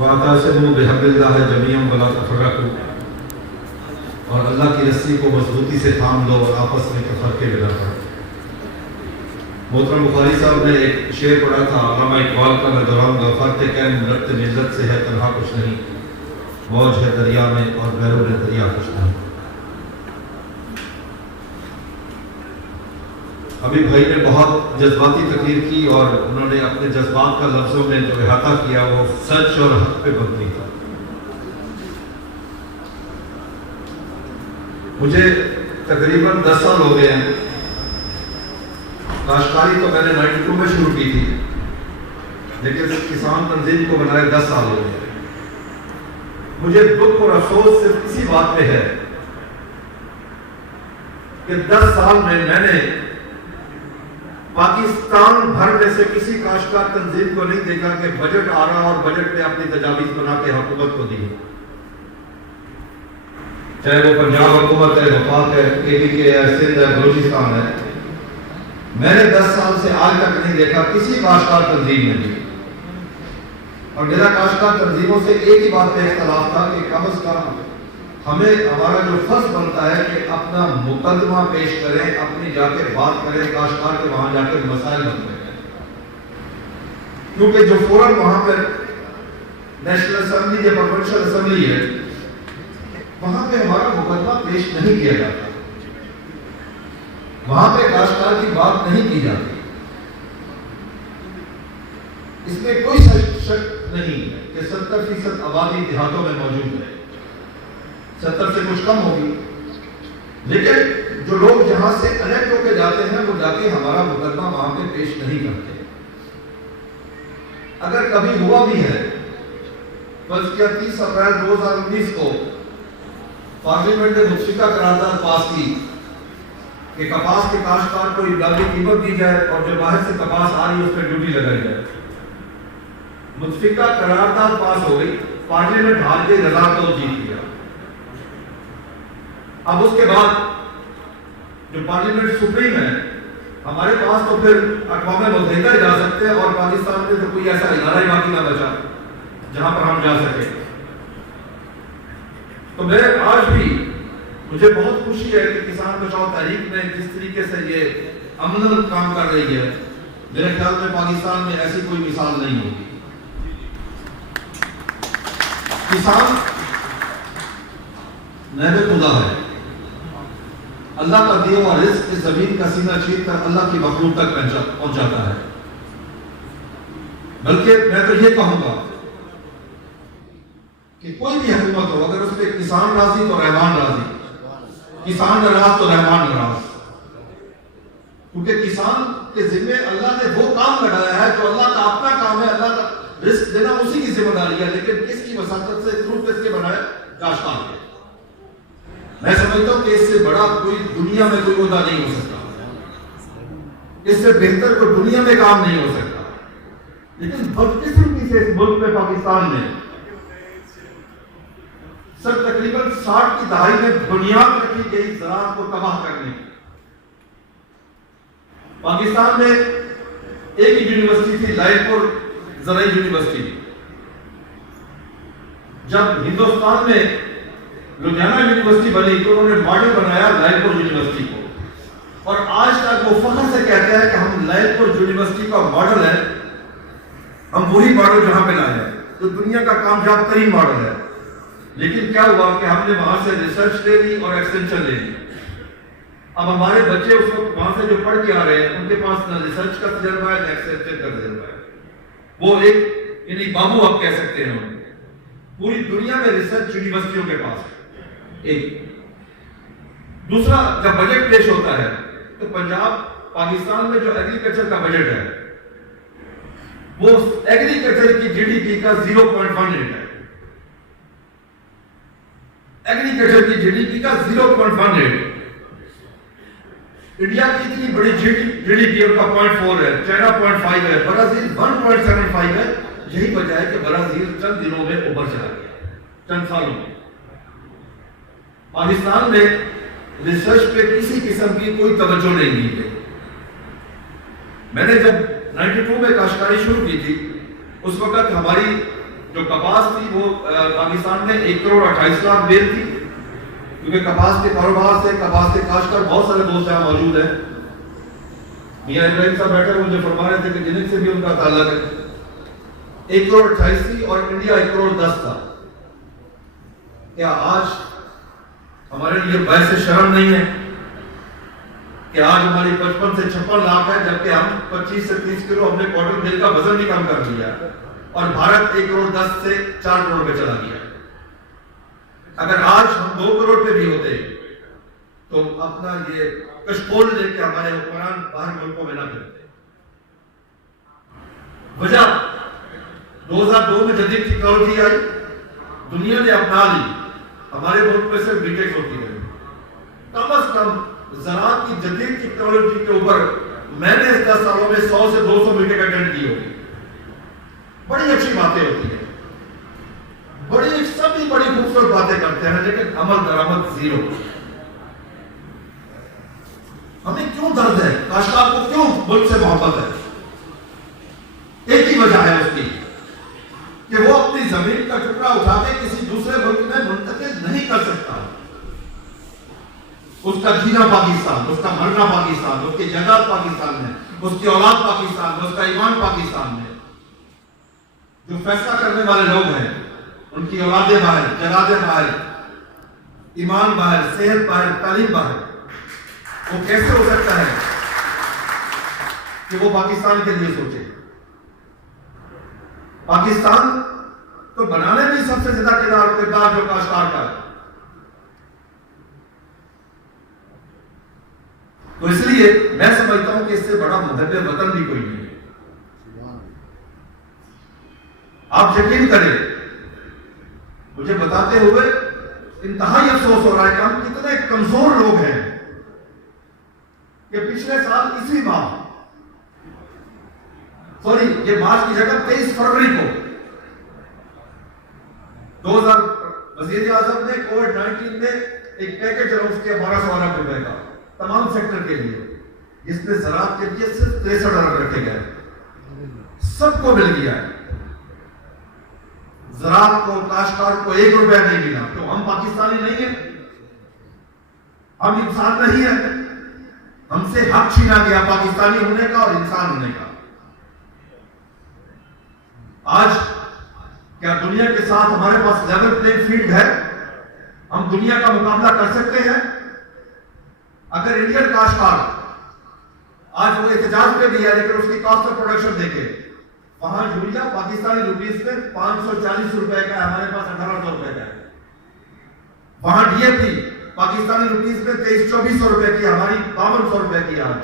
वातसिमू बिहब्लिल्लाह जमीअन वला तफर्रकू, और अल्लाह की रस्सी को मजबूती से थाम लो और आपस में तफर्के बिना करो। मोहतरम बुखारी साहब ने एक शेर पढ़ा था अल्लामा इकबाल का, मैं दोहराऊंगा। फर्क कैन रब्त मिल्लत से है तन्हा कुछ नहीं, मौज है दरिया में और बैरून दरिया कुछ नहीं। अभी भाई ने बहुत जज्बाती तकरीर की और उन्होंने अपने जज्बात का लफ्जों में जो इहाता किया वो सच और हक पे मबनी था। मुझे तकरीबन 10 साल हो गए हैं। काश्तकारी तो मैंने 92 में शुरू की थी, लेकिन किसान तंजीम को बनाए 10 साल हो गए। मुझे दुख और अफसोस सिर्फ इसी बात पे है कि 10 साल में मैंने पाकिस्तान भर में से किसी काश्तकार तंजीम को नहीं देखा कि बजट आ रहा और बजट में अपनी तजावीज बना के हुकूमत को दी, चाहे वो पंजाब हुकूमत है, वफाक है, KPK है, सिंध है, बलूचिस्तान है। मैंने 10 साल से आज तक नहीं देखा किसी काश्तकार तंजीम ने दी। और मेरा काश्तकार तंजीमों से एक ही बात पे इख्तलाफ था कि कम से कम हमें हमारा जो फर्ज बनता है कि अपना मुकदमा पेश करें, अपनी जाके बात करें, काश्तकार के वहां जाकर मसाइल हल करें। क्योंकि जो फोरम वहां पर नेशनल असेंबली या प्रोविंशियल असेंबली है, वहां पे हमारा मुकदमा पेश नहीं किया जाता, वहां पे काश्तकार की बात नहीं की जाती। इसमें कोई शक नहीं है कि 70% आबादी देहातों में मौजूद है, 70 से कुछ कम होगी, लेकिन जो लोग जहां से कनेक्ट होकर जाते हैं वो जाके हमारा मुकदमा वहां पे पेश नहीं करते। अगर कभी हुआ भी है, बल्कि 30 अप्रैल 2019 को पार्लियामेंट ने मुतफिका करारदाद पास की कि कपास के काश्तकार को इमदादी कीमत दी जाए और जो बाहर से कपास आ रही है उस पर ड्यूटी लगाई जाए। मुतफिका करारदाद पास हो गई, पार्लियामेंट हार के रजा को जीत गया। अब उसके बाद जो पार्लियामेंट सुप्रीम है, हमारे पास तो फिर अक़वाम मुत्तहिदा जा सकते हैं और पाकिस्तान में तो कोई ऐसा इदारा ही बाकी ना बचा जहां पर हम जा सके। तो मैं आज भी, मुझे बहुत खुशी है कि किसान बचाओ तहरीक में जिस तरीके से ये अमलन काम कर रही है, मेरे ख्याल में पाकिस्तान में ऐसी कोई मिसाल नहीं होगी। किसान नैबे खुदा है, अल्लाह का दिया हुआ रिज़्क़ इस ज़मीन का सीना चीर कर अल्लाह की मखलूक तक पहुंचाता है। बल्कि मैं तो ये कहूंगा कि कोई भी हुकूमत हो, अगर उसपे किसान राजी तो रहमान राजी, किसान नाराज तो रहमान नाराज। क्योंकि किसान के जिम्मे अल्लाह ने वो काम लगाया है जो अल्लाह का अपना काम है, अल्लाह का रिस्क देना उसी की जिम्मेदारी है। लेकिन किसकी वसातत से ग्रुप किसके बनाए? काश्तकार के। मैं समझता हूं कि इससे बड़ा कोई दुनिया में कोई ओहदा नहीं हो सकता, इससे बेहतर कोई दुनिया में काम नहीं हो सकता। लेकिन बदकिस्मती से इस मुल्क में, पाकिस्तान में, सर तकरीबन 60 की दहाई में बुनियाद रखी गई ज़राअत को तबाह करने की। पाकिस्तान में एक ही यूनिवर्सिटी थी, लायलपुर ज़राई यूनिवर्सिटी। जब हिंदुस्तान में लुधियाना यूनिवर्सिटी बनी तो उन्होंने मॉडल बनाया लायलपुर यूनिवर्सिटी को, और आज तक वो फख्र से कहते हैं कि हम लायलपुर यूनिवर्सिटी का मॉडल है, हम वही मॉडल जहां पे लाए हैं जो दुनिया का कामयाब तरीन मॉडल है। लेकिन क्या हुआ कि हमने वहां से रिसर्च ले ली और एक्सटेंशन ले ली। अब हमारे बच्चे उस वक्त वहां से जो पढ़ के आ रहे हैं, उनके पास न रिसर्च का तजर्बा है न एक्सटेंशन का तजर्बा है। वो एक यानी बाबू आप कह सकते हैं उन्हें। पूरी दुनिया में रिसर्च यूनिवर्सिटियों के पास है। एक दूसरा, जब बजट पेश होता है तो पंजाब पाकिस्तान में जो एग्रीकल्चर का बजट है वो एग्रीकल्चर की GDP का 0.18 है। एग्रीकल्चर की GDP का 0.18। इंडिया की इतनी बड़ी GDP उनका 0.4 है, चाइना 0.5 है, ब्राजील 1.75 है। यही वजह है कि ब्राजील चंद दिनों में ऊपर चला गया, चंद सालों में। पाकिस्तान में रिसर्च पे किसी किस्म की कोई तवज्जो नहीं दी गई। मैंने जब 92 में काश्तकारी शुरू की थी, उस वक्त हमारी जो कपास थी वो पाकिस्तान में 1 करोड़ 28 लाख बेल थी, क्योंकि कपास के कारोबार से, कपास के काश्तकार बहुत सारे दोस्त यहाँ मौजूद हैं। मियां इब्राहिम साहब बैठे हुए मुझे फरमा रहे थे कि जिन्हें से भी उनका ताल्लुक है। 1 करोड़ 28 थी और इंडिया 1 करोड़ 10 था। क्या आज हमारे लिए वैसे शर्म नहीं है कि आज हमारी 55 से 56 लाख है, जबकि हम 25 से 30 किलो अपने कॉटन मिल का वजन भी कम कर दिया और भारत 1 करोड़ 10 से 4 करोड़ पे चला गया। अगर आज हम 2 करोड़ पे भी होते तो अपना ये कशकोल लेके हमारे हुक्मरान बाहर मुल्कों में ना फिरते। वजह 2002 में जदीद टेक्नोलॉजी आई, दुनिया ने अपना ली, हमारे मुल्क में सिर्फ बीटेक होती है। कम अज कम ज़राअत की जदीद टेक्नोलॉजी के ऊपर मैंने इस 10 सालों में 100 से 200 मीटिंग अटेंड की होगी। बड़ी अच्छी बातें होती है, बड़ी सभी बड़ी खूबसूरत बातें करते हैं, लेकिन अमल दरामद जीरो। हमें क्यों दर्द है, काश्तकार को क्यों मुल्क से मोहब्बत है? एक ही वजह है उसकी कि वो अपनी जमीन का टुकड़ा उठा के किसी दूसरे मुल्क में मुंतकिल नहीं कर सकता। उसका जीना पाकिस्तान, उसका मरना पाकिस्तान, उसकी जगह पाकिस्तान में, उसकी औलाद पाकिस्तान में, उसका ईमान पाकिस्तान में। जो फैसला करने वाले लोग हैं उनकी औलादें बाहर, जगादें बाहर, ईमान बाहर, सेहत बाहर, तालीम बाहर। वो कैसे हो सकता है कि वो पाकिस्तान के लिए सोचे? पाकिस्तान तो बनाने में सबसे ज्यादा किरदार जो काश्तकार का है। तो इसलिए मैं समझता हूं कि इससे बड़ा मुहब्बे वतन भी कोई नहीं है। आप यकीन करें, मुझे बताते हुए इंतहाई अफसोस हो रहा है कि हम कितने कमजोर लोग हैं कि पिछले साल इसी माह, सॉरी ये मार्च की जगह 23 फरवरी को 2000 वजीर आजम ने कोविड-19 में एक पैकेज अनाउंस किया 1200 अरब रुपए का तमाम सेक्टर के लिए, जिसमें ज़राअत के लिए सिर्फ 63 अरब रखे गए, सबको मिल गया है। ज़राअत को, काश्तकार को 1 रुपया नहीं मिला। तो हम पाकिस्तानी नहीं है? हम इंसान नहीं है? हमसे हक छीना गया पाकिस्तानी होने का और इंसान होने का। आज क्या दुनिया के साथ हमारे पास लेवल प्लेइंग फील्ड है? हम दुनिया का मुकाबला कर सकते हैं? अगर इंडियन काश्तकार आज वो एहतजाज पे भी है, लेकिन उसकी कॉस्ट ऑफ प्रोडक्शन देखे, वहां यूरिया पाकिस्तानी रुपीस में 540 रुपए का है, हमारे पास 1800 रुपए का है। वहां डीएपी पाकिस्तानी रुपीस में 2300-2400 रुपए की, हमारी 5200 रुपए की आज।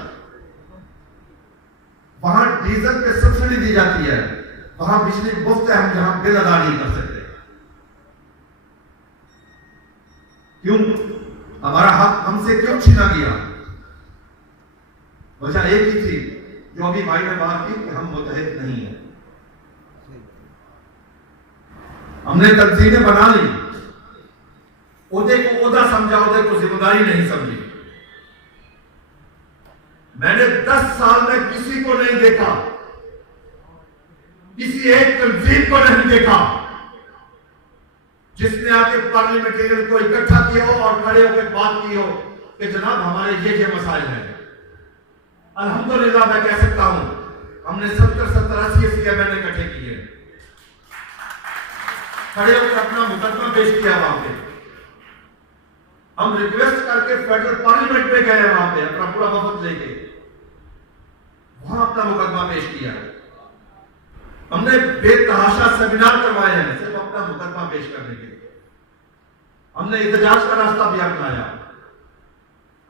वहां डीजल पे सब्सिडी दी जाती है, वहां बिजली मुफ्त है, हम जहां बिल अदा नहीं कर सकते। क्यों? हमारा हक हमसे क्यों छीना गया? वजह एक ही थी जो अभी भाई ने बात की कि हम मुतहद नहीं है। हमने तंजीमें बना ली, ओहदे को ओहदा समझा, ओहदे को जिम्मेदारी नहीं समझी। मैंने 10 साल में किसी को नहीं देखा, किसी एक तंजीम को नहीं देखा जिसने आके पार्लियामेंटेरियन को इकट्ठा किया हो और खड़े होकर बात की हो कि जनाब हमारे ये मसाइल हैं। अल्हम्दुलिल्लाह मैं कह सकता हूं हमने 70-80 मैंने इकट्ठे किए, खड़े होकर अपना मुकदमा पेश किया। वहां पे हम रिक्वेस्ट करके फेडरल पार्लियामेंट में गए, वहां पे अपना पूरा वफद लेके वहां अपना मुकदमा पेश किया। हमने बेतहाशा सेमिनार करवाए हैं सिर्फ अपना मुकदमा पेश करने के लिए। हमने एहतजाज का रास्ता भी अपनाया।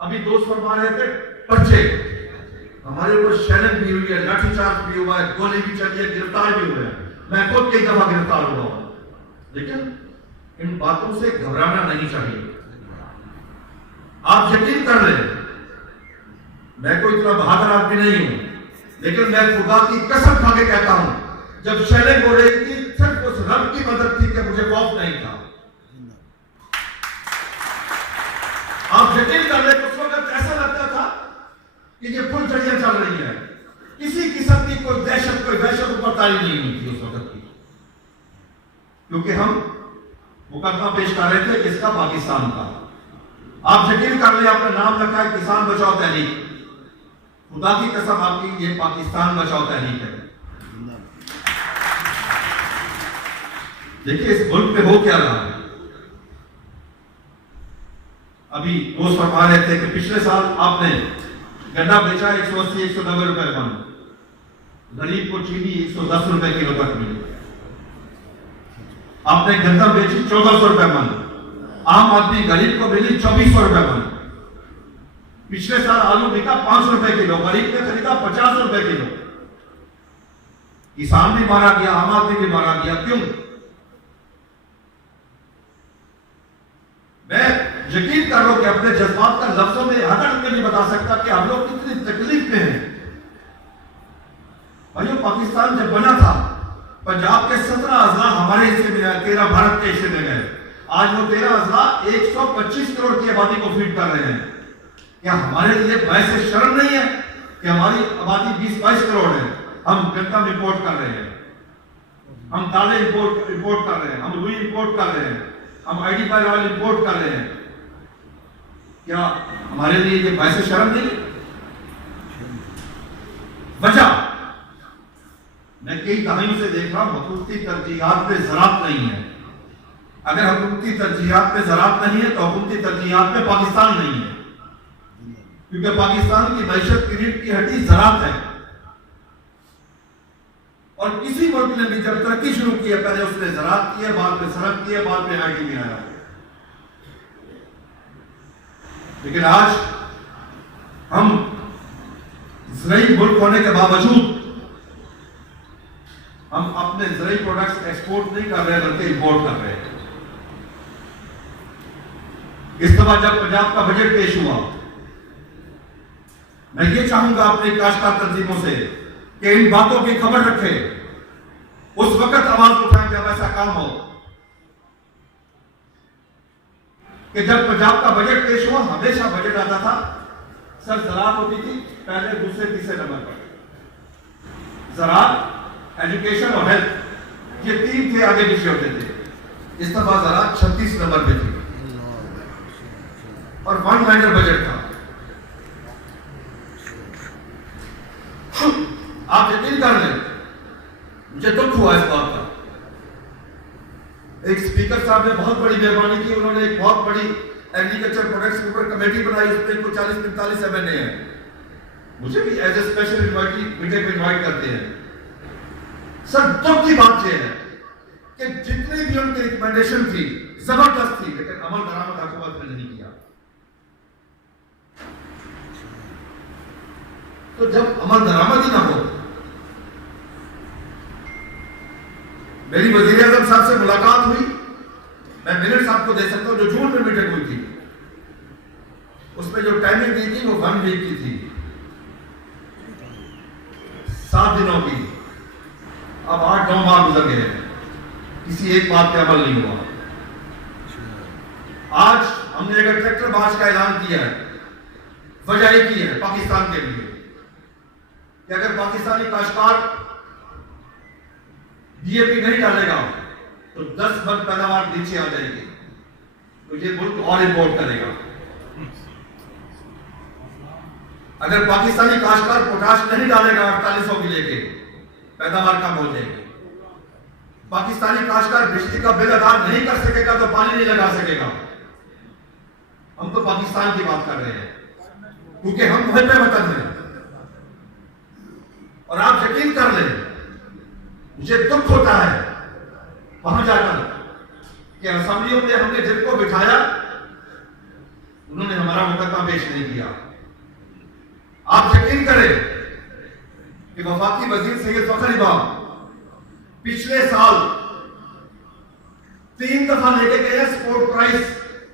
अभी दोस्त फरमा रहे थे पर्चे, हमारे ऊपर शैलन भी हुई है, लाठीचार्ज भी हुआ है, गोली भी चली है, गिरफ्तार भी हुए हैं। मैं खुद कई दफा गिरफ्तार हुआ हूं, लेकिन इन बातों से घबराना नहीं चाहिए। आप यकीन कर लें, मैं कोई इतना बहादुर आदमी नहीं हूं, लेकिन मैं खुदा की कसम खा के कहता हूं, जब शैलें बोल रही थी सिर्फ उस रब की मदद थी कि मुझे खौफ नहीं था। आप यकीन कर लें, उस वक्त ऐसा लगता था कि ये फुलझड़ियां चल रही है, किसी किस्म की कोई दहशत, कोई वहशत ऊपर तारी नहीं हुई थी उस वक्त की। क्योंकि हम मुकदमा पेश कर रहे थे किसका, पाकिस्तान का। आप यकीन कर ले, आपने नाम रखा है किसान बचाओ तहरीक, खुदा की कसम आपकी ये पाकिस्तान बचाओ तहरीक है। देखिए इस मुल्क में हो क्या रहा है। अभी दोस्त फरमा रहे थे कि पिछले साल आपने गन्ना बेचा 180-190 रुपए मन, गरीब को चीनी 110 रुपए किलो तक मिली। आपने गन्ना बेची 1400 रुपए मन, आम आदमी गरीब को मिली 2400 रुपए मन। पिछले साल आलू बिका 500 रुपए किलो, गरीब ने खरीदा 50 रुपए किलो। किसान भी मारा गया, आम आदमी भी मारा गया। क्यों? मैं यकीन कर लो कि अपने जज्बात का लफ्जों में हद तक नहीं बता सकता कि आप लोग कितनी तकलीफ में हैं। भाइयों, पाकिस्तान जब बना था, पंजाब के 17 अजला हमारे हिस्से में आए, 13 भारत के हिस्से में गए। आज वो 13 अजला 125 करोड़ की आबादी को फीड कर रहे हैं। क्या हमारे लिए वैसे शर्म नहीं है कि हमारी आबादी 20-22 करोड़ है, हम गन्ना इंपोर्ट कर रहे हैं, हम दालें इंपोर्ट कर रहे हैं, हम रुई इंपोर्ट कर रहे हैं, हम आईडी ऑयल इंपोर्ट कर रहे हैं। क्या हमारे लिए ये वैसे शर्म नहीं? वजह मैं कई दहाइयों से देख रहा हूं, हुकूमती तरजीहात पे ज़राअत नहीं है। अगर हुकूमती तरजीहात पे ज़राअत नहीं है तो हुकूमती तरजीहात में पाकिस्तान नहीं है, क्योंकि पाकिस्तान की मैशत की रीढ़ की हड्डी ज़राअत है। और किसी मुल्क ने भी जब तरक्की शुरू की है, पहले उसने ज़राअत की है, बाद में सड़क की है, बाद में आईटी में आया। लेकिन आज हम ज़राई मुल्क होने के बावजूद हम अपने ज़राई प्रोडक्ट्स एक्सपोर्ट नहीं कर रहे बल्कि इंपोर्ट कर रहे हैं। इस दफा जब पंजाब का बजट पेश हुआ, मैं ये चाहूंगा अपने काश्तकार तंजीमों से कि इन बातों की खबर रखें, उस वक्त आवाज उठाएं जब ऐसा काम हो। कि जब पंजाब का बजट पेश हुआ, हमेशा बजट आता था सर, ज़राअत होती थी पहले, दूसरे तीसरे नंबर पर। ज़राअत, एजुकेशन और हेल्थ, ये 3 थे, आगे पीछे होते थे। इस दफा ज़राअत 36 नंबर पे थी और वन लाइनर बजट था। आप यकीन कर लें, मुझे दुख हुआ इस बात का। एक स्पीकर साहब ने बहुत बड़ी मेहरबानी की, उन्होंने एक बहुत बड़ी एग्रीकल्चर प्रोडक्ट्स के ऊपर कमेटी बनाई, उसमें कुछ 40-45 एमएनए हैं। मुझे भी as a special invitee meeting में इन्वाइट करते हैं। सर, दुख की बात यह है कि जितनी भी उनकी रिकमेंडेशन थी जबरदस्त थी, लेकिन अमल दरामद हुकूमत ने नहीं किया। तो जब अमल दरामद ही ना हो, मेरी वजीर आज़म साहब से मुलाकात हुई, मैं मिनट्स आपको दे सकता हूं, जो जून में मीटिंग हुई थी, उसमें जो टाइमिंग दी थी वो 1 वीक की थी, 7 दिनों की। अब 8-9 माह गुजर गए, किसी एक बात पे अमल नहीं हुआ। आज हमने अगर ट्रैक्टर मार्च का ऐलान किया है, वजह की है पाकिस्तान के लिए कि अगर पाकिस्तानी काश्तकार डीएपी नहीं डालेगा तो 10 मन पैदावार नीचे आ जाएगी, तो ये मुल्क और इंपोर्ट करेगा। अगर पाकिस्तानी काश्तकार पोटाश नहीं डालेगा 4800 की लेके, पैदावार कम हो जाएगी। पाकिस्तानी काश्तकार बिजली का बिल अदा नहीं कर सकेगा तो पानी नहीं लगा सकेगा। हम तो पाकिस्तान की बात कर रहे हैं, क्योंकि हम वहीं पे वतन हैं। और आप यकीन कर लें, मुझे दुख होता है वहां जाकर कि असेंबलियों में हमने जिनको बिठाया उन्होंने हमारा मुकदमा पेश नहीं किया। आप यकीन करें कि वफाकी वजीर सैयद फखर इमाम पिछले साल 3 दफा लेके गए सपोर्ट प्राइस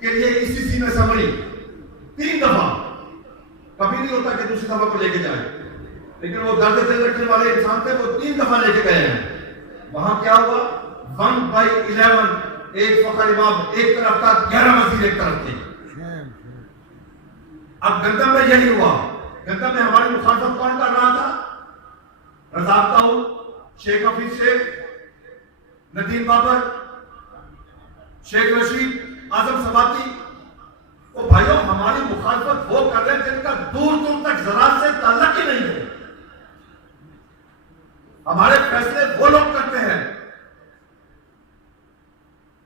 के लिए ईसीसी में समरी, 3 दफा। कभी नहीं होता कि दूसरी दफा को लेके जाए, लेकिन वो दर्द दिल रखने वाले इंसान थे, वो 3 दफा लेके गए हैं। वहां क्या हुआ? 1/11, एक फखर इमाम एक तरफ था, 11 वजीर एक तरफ थे। अब गंदम में यही हुआ। गंदम में हमारी मुखालफत कौन कर रहा था? रज़ाक ताऊ, शेख हफीज शेख, नदीम बाबर, शेख रशीद, आजम सवाती, वो भाइयों हमारी मुखालफत वो कर रहे हैं जिनका दूर दूर तक ज़राअत से ताल्लुक ही नहीं है। हमारे फैसले वो लोग करते हैं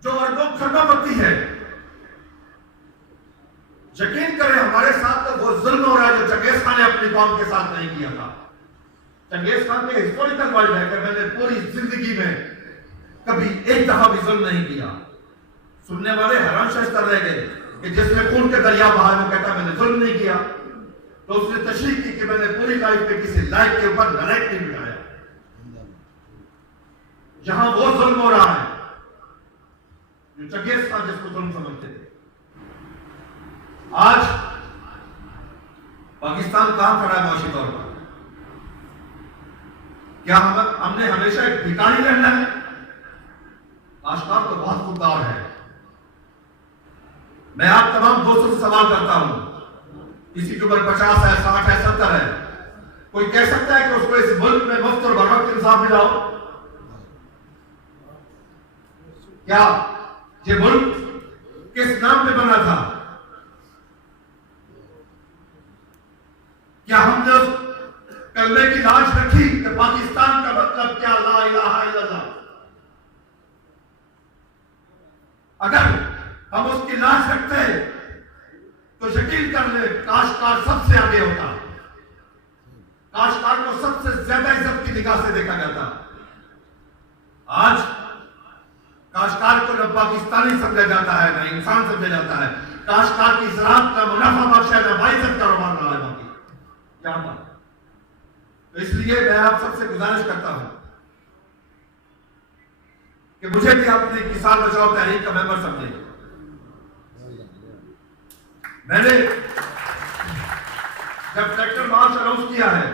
जो अरबों खरबोपति है। यकीन करें हमारे साथ तो वो जुल्म हो रहा है जो चंगेज खान ने अपनी कौम के साथ नहीं किया था। चंगेज खान के हिस्टोरिकल वर्ड है कि मैंने पूरी जिंदगी में कभी एक दफा भी जुल्म नहीं किया। सुनने वाले हैरान शैस्तर रह गए कि जिसने खून के दरिया बहाए वो कहता मैंने जुल्म नहीं किया, तो उसने तशरीह की कि मैंने पूरी लाइफ में किसी लाइफ के ऊपर नरेट नहीं बिठाया। जहां वो जुल्म हो रहा है जो चंगेज खान जिसको जुल्म समझते थे। आज पाकिस्तान कहां खड़ा है माशी तौर पर? क्या हमने हमेशा एक भिखारी रहना है? आशकार तो बहुत खुददार है। मैं आप तमाम दोस्तों से सवाल करता हूं, किसी की उम्र 50 है, 60 है, 70 है, कोई कह सकता है कि उसको इस मुल्क में मुफ्त और बरवक्त इंसाफ मिला हो? क्या ये मुल्क किस नाम पे बना था? क्या हमने उस कलमे की लाज रखी कि पाकिस्तान का मतलब क्या? ला इलाहा इल्लल्लाह। अगर हम उसकी लाज रखते तो यकीन कर ले काशकार सबसे आगे होता। काशकार को सबसे ज्यादा इज्जत की निगाह से देखा जाता। आज काशकार को न पाकिस्तानी समझा जाता है, न इंसान समझा जाता है। काशकार की ज़राअत न मुनाफा बख्श है, न बाइज्जत कारोबार रहा है बाकी यहां पर। तो इसलिए मैं आप सबसे गुजारिश करता हूं कि मुझे भी अपनी किसान बचाओ तहरीक का मेंबर समझे। मैंने जब ट्रैक्टर मार्च अनाउंस किया है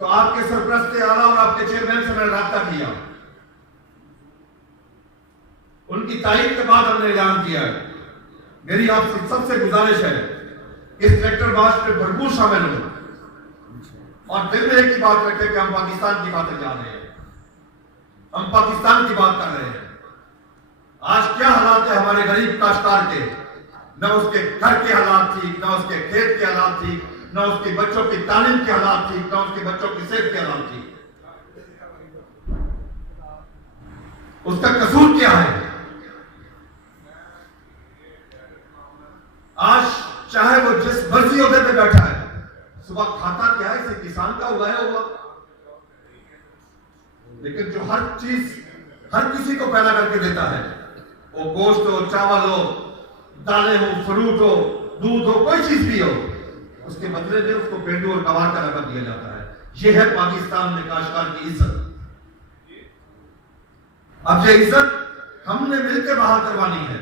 तो आपके सरपरस्त आला और आपके चेयरमैन से मैंने राब्ता किया। उनकी तारीख के बाद हमने ऐलान किया है। मेरी आपसे सबसे गुजारिश है इस ट्रैक्टर मार्च में भरपूर शामिल हो और दिल में एक ही बात रखें कि हम पाकिस्तान की बातें जा रहे हैं, हम पाकिस्तान की बात कर रहे हैं। आज क्या हालात है हमारे गरीब काश्तकार के? न उसके घर के हालात ठीक, न उसके खेत के हालात ठीक, न उसके बच्चों की तालीम के हालात ठीक, न उसके बच्चों की सेहत के हालात ठीक। उसका कसूर क्या है? आज चाहे वो जिस मर्जी ओहदे पे बैठा है, सुबह खाता क्या है? इसे किसान का उगाया हुआ। लेकिन जो हर चीज हर किसी को पैदा करके देता है, वो गोश्त हो, चावल हो, दालें हो, फ्रूट हो, दूध हो, कोई चीज भी हो, उसके बदले में उसको पेंडू और गवार का रकम दिया जाता है। यह है पाकिस्तान में काश्तकार की इज्जत। अब ये इज्जत हमने मिलकर बहाल करवानी है।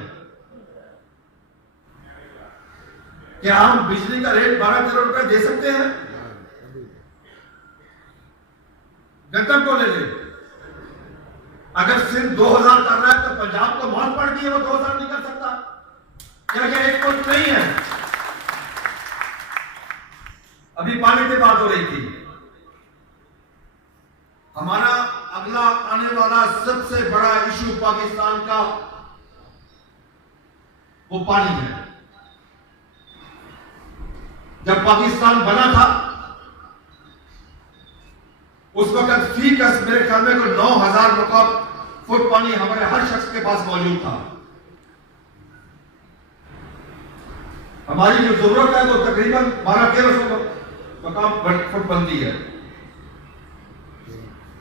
क्या हम बिजली का रेट 12 करोड़ रुपए दे सकते हैं? गंतम को ले ले। अगर सिर्फ 2000 कर रहा है तो पंजाब को मौत पड़ गई है, वो 2000 नहीं कर सकता। क्या यह एक मुल्क नहीं है? अभी पानी की बात हो रही थी। हमारा अगला आने वाला सबसे बड़ा इशू पाकिस्तान का वो पानी है। जब पाकिस्तान बना था उस वक्त फी गज मेरे ख्याल में कोई 9000 फुट पानी हमारे हर शख्स के पास मौजूद था। हमारी जो जरूरत है वो तकरीबन 1200-1300 फुट बनती है,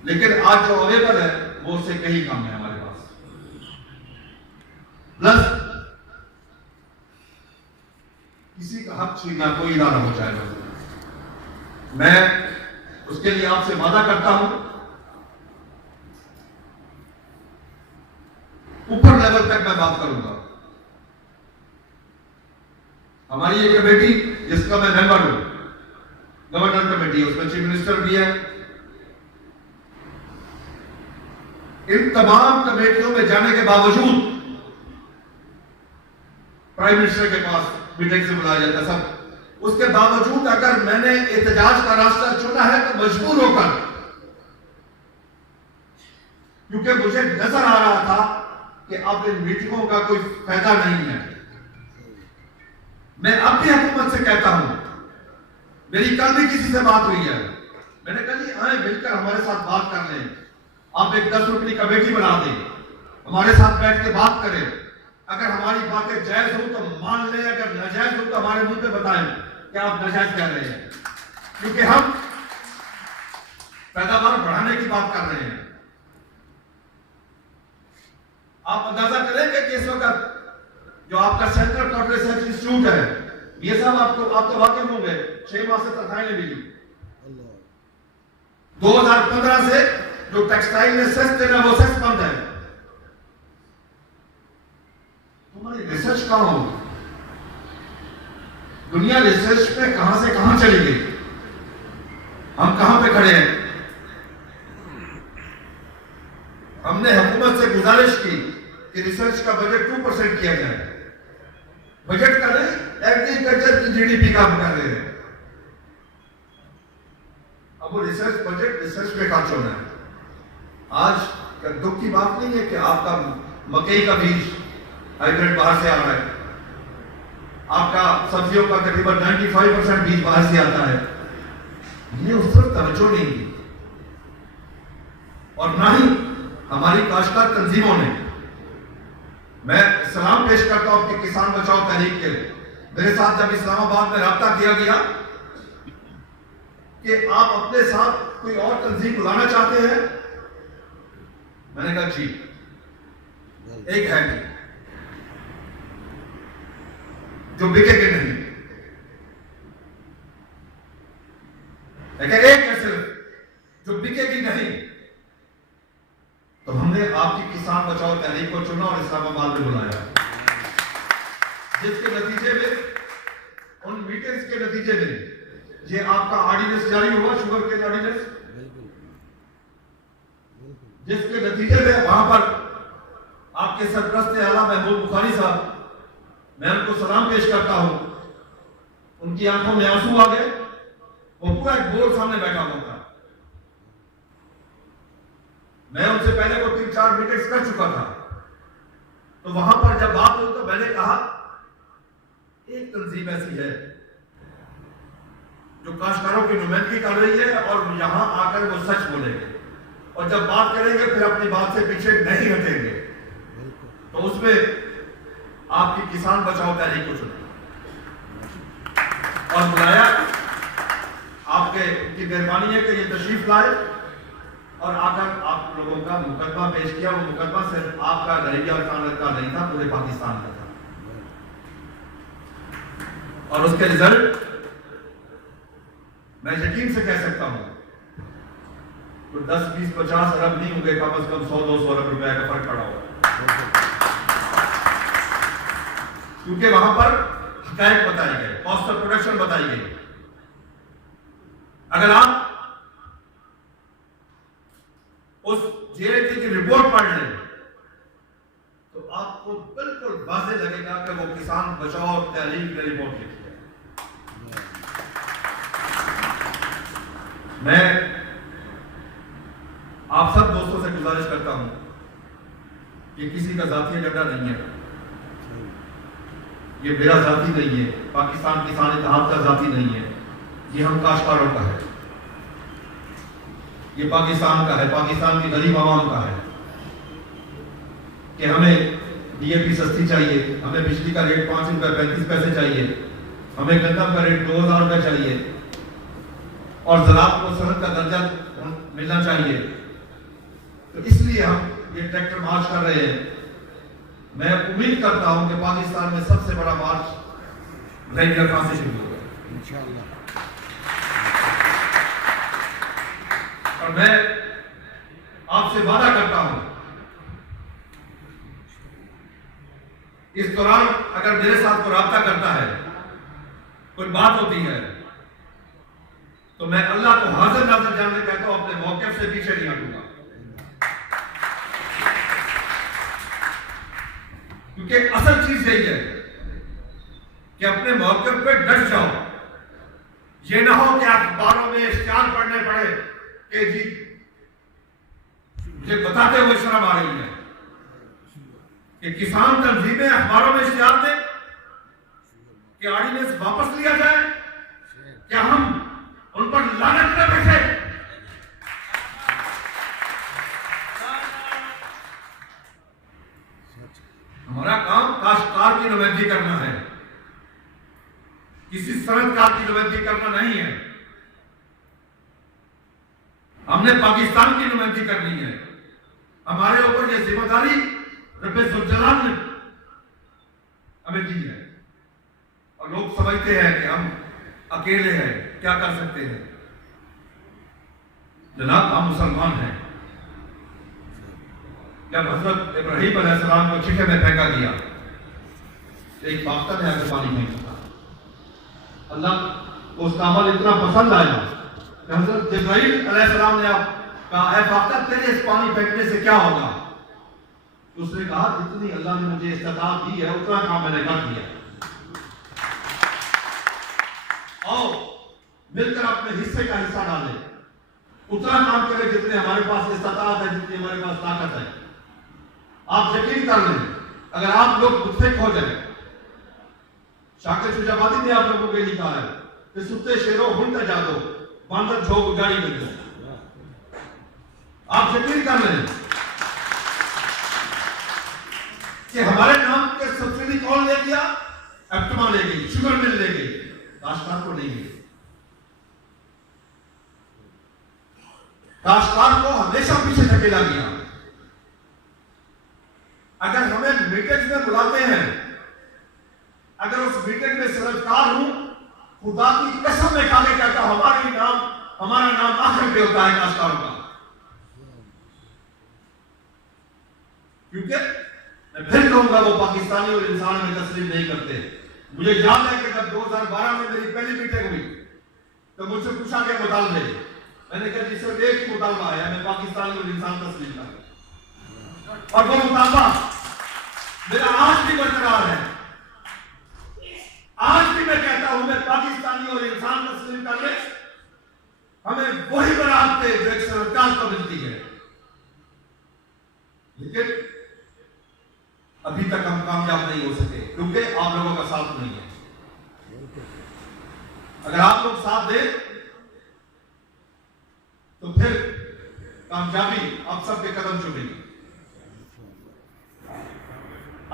लेकिन आज जो अवेलेबल है वो उससे कहीं कम है हमारे पास। प्लस किसी का हक छीनना कोई इरादा हो जाएगा। मैं उसके लिए आपसे वादा करता हूं, ऊपर लेवल तक मैं बात करूंगा। हमारी ये कमेटी जिसका मैं मेंबर हूं, गवर्नर कमेटी, उसमें चीफ मिनिस्टर भी है। इन तमाम कमेटियों में जाने के बावजूद प्राइम मिनिस्टर के पास मीटिंग से बुलाया जाता सब, उसके बावजूद अगर मैंने एहतजाज का रास्ता चुना है तो मजबूर होकर, क्योंकि मुझे नजर आ रहा था कि अब इन मीटिंगों का कोई फायदा नहीं है। मैं अब भी हुकूमत से कहता हूं, मेरी कल भी किसी से बात हुई है, मैंने कहा जी आए मिलकर हमारे साथ बात कर लें, आप एक 10 रुपये की कमेटी बना दें, हमारे साथ बैठ के बात करें, अगर हमारी बातें जायज हो तो मान लें, अगर नाजायज हो तो हमारे मुंह पे बताएं कि आप नाजायज कह रहे हैं, क्योंकि हम पैदावार बढ़ाने की बात कर रहे हैं। आप अंदाजा करेंगे कि इस वक्त जो आपका सेंट्रल कॉर्पोरेट रिसर्च इंस्टीट्यूट है, ये सब आप तो वाकिफ होंगे, 6 माह से तनख्वाहें नहीं मिली। 2015 से जो टेक्सटाइल में सेस देना वो सेस बंद है। तुम्हारी रिसर्च कहां होगी? दुनिया रिसर्च में कहां से कहां चली गई, हम कहां पे खड़े हैं? हमने हुकूमत से गुजारिश की कि रिसर्च का बजट 2% किया जाए, बजट का नहीं, एग्रीकल्चर की जीडीपी का हम कर रहे हैं। अब वो रिसर्च बजट रिसर्च में खर्च होना है। आज दुख की बात नहीं है कि आपका मकई का बीज हाइब्रिड बाहर से आ रहा है, आपका सब्जियों का तकरीबन 95% बीज बाहर से आता है। ये उस तरफ तवज्जो नहीं दी, और ना ही हमारी काश्तकार तंजीमों ने। मैं सलाम पेश करता हूं कि किसान बचाओ तहरीक के, मेरे साथ जब इस्लामाबाद में राब्ता किया गया कि आप अपने साथ कोई और तंजीम बुलाना चाहते हैं, मैंने कहा जी एक है जो बिकेगी नहीं, लेकिन एक है सिर्फ जो बिकेगी नहीं। तो हमने आपकी किसान बचाओ तहरीक को चुना और इस्लामाबाद में बुलाया, जिसके नतीजे में उन मीटिंग्स के नतीजे में ये आपका ऑर्डिनेंस जारी हुआ, शुगर केन ऑर्डिनेंस, जिसके नतीजे में वहां पर आपके सरपरस्त आला महमूद बुखारी साहब, मैं उनको सलाम पेश करता हूं, उनकी आंखों में आंसू आ गए। वो पूरा एक बोर्ड सामने बैठा हुआ था, मैं उनसे पहले वो 3-4 मीटिंग्स कर चुका था। तो वहां पर जब बात हुई तो मैंने कहा एक तंजीम ऐसी है जो काश्तकारों की नुमाइंदगी कर रही है और यहां आकर वो सच बोलेंगे, और जब बात करेंगे फिर अपनी बात से पीछे नहीं हटेंगे। तो उसमें आपकी किसान बचाओ तहरीक को चुना और बुलाया। आपके की मेहरबानी है कि ये तशरीफ लाए और आकर आप लोगों का मुकदमा पेश किया। वो मुकदमा सिर्फ आपका रैया और खान का नहीं था, पूरे पाकिस्तान का था। और उसके रिजल्ट मैं यकीन से कह सकता हूं तो 10, 20, 50 अरब नहीं होंगे, कम से कम 100-200 अरब रुपए का फर्क पड़ा होगा, क्योंकि वहां पर हकायक बताई गए, कॉस्ट ऑफ प्रोडक्शन बताई गई। अगर आप उस जेएटी की रिपोर्ट पढ़ लें तो आपको बिल्कुल वाज़ेह लगेगा कि वो किसान बचाओ तहरीक ने रिपोर्ट लिखी है। मैं आप सब दोस्तों से गुजारिश करता हूं कि किसी का जाती एजेंडा नहीं है, ये मेरा जाती नहीं है, पाकिस्तान किसान इत्तेहाद का जाती नहीं है, ये हम काश्तकारों का है, ये पाकिस्तान का है, पाकिस्तान की गरीब आवाम का है कि हमें डीएपी सस्ती चाहिए, हमें बिजली का रेट 5 रुपए 35 पैसे चाहिए, हमें गंदम का रेट 2000 रुपए चाहिए, और ज़राअत को सनत का दर्जा मिलना चाहिए। तो इसलिए हम ये ट्रैक्टर मार्च कर रहे हैं। मैं उम्मीद करता हूं कि पाकिस्तान में सबसे बड़ा मार्च रेगुलर खां से शुरू होगा इंशाअल्लाह। और मैं आपसे वादा करता हूं इस दौरान अगर मेरे साथ कोई राब्ता करता है, कोई बात होती है, तो मैं अल्लाह को हाजिर नाज़िर जानने कहता हूं अपने मौक़िफ़ से पीछे नहीं हटूंगा, क्योंकि असल चीज यही है कि अपने मौक़िफ़ पे डट जाओ। ये ना हो कि अखबारों में इश्तिहार पढ़ने पड़े कि जी मुझे बताते हुए शर्म आ रही है, कि किसान तंजीमें अखबारों में इश्तिहार दें कि ऑर्डिनेंस वापस लिया जाए, क्या हम उन पर लानत न बैठे? हमारा काम काश्तकार की नुमाइंदगी करना है, किसी सनतकार की नुमाइंदगी करना नहीं है। हमने पाकिस्तान की नुमाइंदगी करनी है। हमारे ऊपर यह जिम्मेदारी रब्बे जुल जलाल ने हमें दी है, और लोग समझते हैं कि हम अकेले हैं, क्या कर सकते हैं। जनाब, हम मुसलमान हैं। जब हजरत इब्राहिम अलैहिस्सलाम को चिखे में फेंका गया, एक बाख्तर ने आगे पानी फेंका था। अल्लाह को उसका अमल इतना पसंद आया कि हजरत इब्राहिम अलैहिस्सलाम ने कहा, ऐ बाख्तर, तेरे इस पानी फेंकने से क्या होगा? उसने कहा, जितनी अल्लाह ने मुझे इस्तिताअत दी है उतना काम मैंने कर दिया। आओ मिलकर अपने हिस्से का हिस्सा डालें, उतना काम करें जितने हमारे पास इस्तिताअत है, जितनी हमारे पास ताकत है। आप यकीन कर लें, अगर आप लोग मुत्तफिक हो जाए, शाकिर शुजाबादी ने आप लोगों के लिखा है कि सुत्ते शेरों हुंड जादो बांदर झोंक गाड़ी में दो। आप यकीन कर लें कि हमारे नाम के सब्सिडी कौन ले गया? एप्टमा ले गई, शुगर मिल ले गई, काश्तकार को नहीं मिली। काश्तकार को हमेशा पीछे धकेला गया। अगर हमें मीटिंग में बुलाते हैं, अगर उस मीटिंग में सरकार हूं, खुदा की कसम में खा के कहता हूं, हमारा नाम आखिर पे होता है काश्तकारों का। क्योंकि मैं फिर कहूंगा, वो पाकिस्तानी और इंसान में तस्लीम नहीं करते। मुझे याद है कि जब 2012 में मेरी पहली मीटिंग हुई तो मुझसे पूछा गया मुतालबे, मैंने कहा जी सिर्फ एक ही मुतालबा है, हमें पाकिस्तानी और इंसान तस्लीम करें, और वो मुतालबा मेरा आज भी बरकरार है। आज भी मैं कहता हूं, मैं पाकिस्तानी और इंसान तस्लीम कर ले, हमें वही बरात थे जो एक सरकार को मिलती है। लेकिन अभी तक हम कामयाब नहीं हो सके क्योंकि आप लोगों का साथ नहीं है। अगर आप लोग साथ दें तो फिर कामयाबी आप सबके कदम चुमेगी।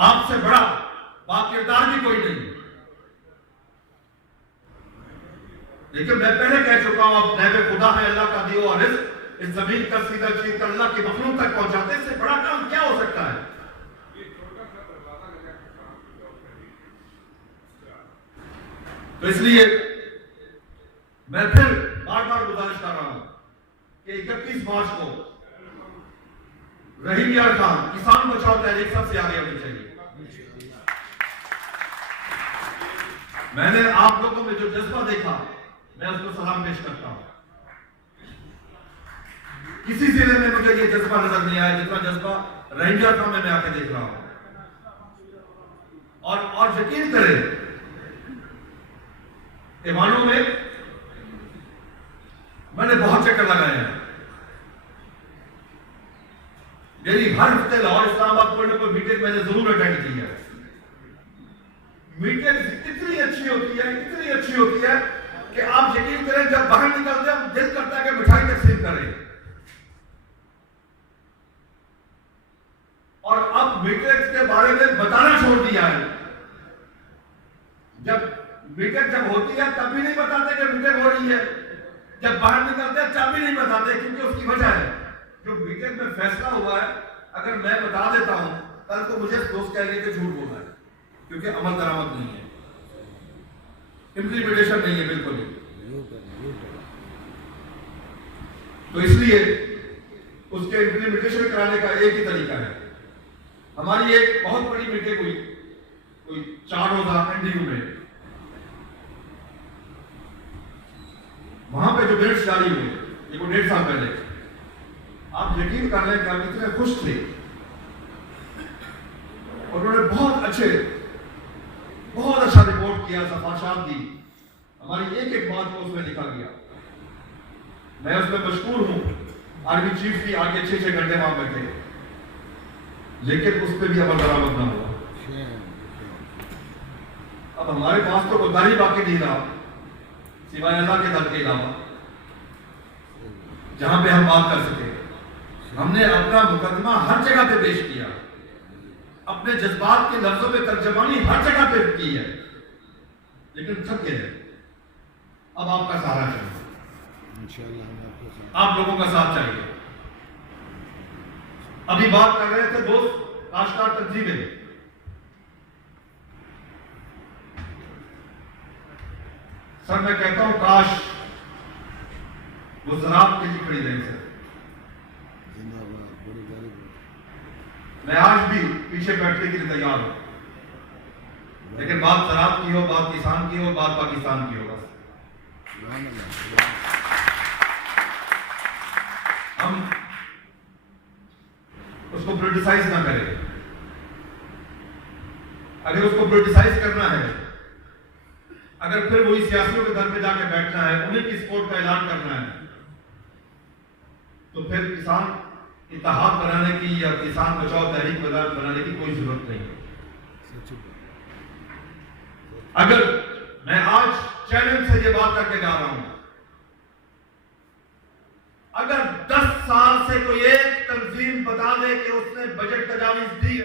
आपसे बड़ा बाकिरदार भी कोई नहीं। लेकिन मैं पहले कह चुका हूं, अब नैबे खुदा है, अल्लाह का दिया हुआ रिज़्क़ इस जमीन का सीधा चीज अल्लाह की मखलूक तक पहुंचाते, इससे बड़ा काम क्या हो सकता है? तो इसलिए मैं फिर बार बार गुजारिश कर रहा हूं कि 31 मार्च को रहीम यार खान किसान बचाओ तहरीक सबसे आगे होनी चाहिए। मैंने आप लोगों में जो जज्बा देखा, मैं उसको सलाम पेश करता हूं। किसी जिले में मुझे ये जज्बा नजर नहीं आया जितना जज्बा रहीम यार खान में मैं आके देख रहा हूं। और यकीन करें, ईमानों में मैंने बहुत चक्कर लगाए हैं। मेरी हर हफ्ते लाहौर इस्लामाबाद कोई ना कोई मीटिंग मैंने जरूर अटेंड की है। मीटिंग इतनी अच्छी होती है कि आप यकीन करें, जब बाहर निकलते हैं दिल करता है कि मिठाई तकसीम करें। और अब मीटिंग के बारे में बताना छोड़ दिया है। जब मीटिंग होती है तब भी नहीं बताते कि मीटिंग हो रही है, जब बाहर निकलते हैं तब भी नहीं बताते, क्योंकि उसकी वजह है जो मीटिंग में फैसला हुआ है, अगर मैं बता देता हूं कल को मुझे दोस्त कहेंगे कि झूठ बोला है, क्योंकि अमल दरामद नहीं है, इम्प्लीमेंटेशन नहीं है बिल्कुल ही। तो इसलिए उसके इम्प्लीमेंटेशन कराने का एक ही तरीका है। हमारी एक बहुत बड़ी मीटिंग हुई, कोई 4 रोजा एनडीयू में, वहां पे जो डेट्स जारी हुए, ये को 1.5 साल पहले, आप यकीन कर लें कि आप इतने खुश थे। उन्होंने बहुत अच्छा रिपोर्ट किया, सफाशात दी, हमारी एक एक बात को उसमें लिखा गया। मैं उसमें मशहूर हूं। आर्मी चीफ भी आगे 6-6 घंटे वहां बैठे। लेकिन उस पर भी अमल दरामद ना हुआ। अब हमारे पास तो कोई ही बाकी नहीं रहा सिवाय अल्लाह के दर के अलावा जहां पे हम बात कर सके। हमने अपना मुकदमा हर जगह पे पेश किया, अपने जज्बात के लफ्जों पे तर्जमानी हर जगह पे की है, लेकिन थक गए। अब आपका सहारा चाहिए इंशाअल्लाह, आप लोगों का साथ चाहिए। अभी बात कर रहे थे दोस्त काश्तकार तंजीमें, सर मैं कहता हूं काश वो जनाब के लिए खड़ी रहे सर। मैं आज भी पीछे बैठने के लिए तैयार हूं, लेकिन बात जनाब की हो, बात किसान की हो, बात पाकिस्तान की हो। हम उसको क्रिटिसाइज ना करें। अगर उसको क्रिटिसाइज करना है, अगर फिर वही सियासियों के दर पे जाके बैठना है, उन्हीं की सपोर्ट का ऐलान करना है, तो फिर किसान इत्तेहाद बनाने की या किसान बचाओ तहरीक बनाने की कोई जरूरत नहीं है। अगर मैं आज चैलेंज से ये बात करके जा रहा हूं, अगर 10 साल से कोई एक तंजीम बता दे कि उसने बजट तजावीज दी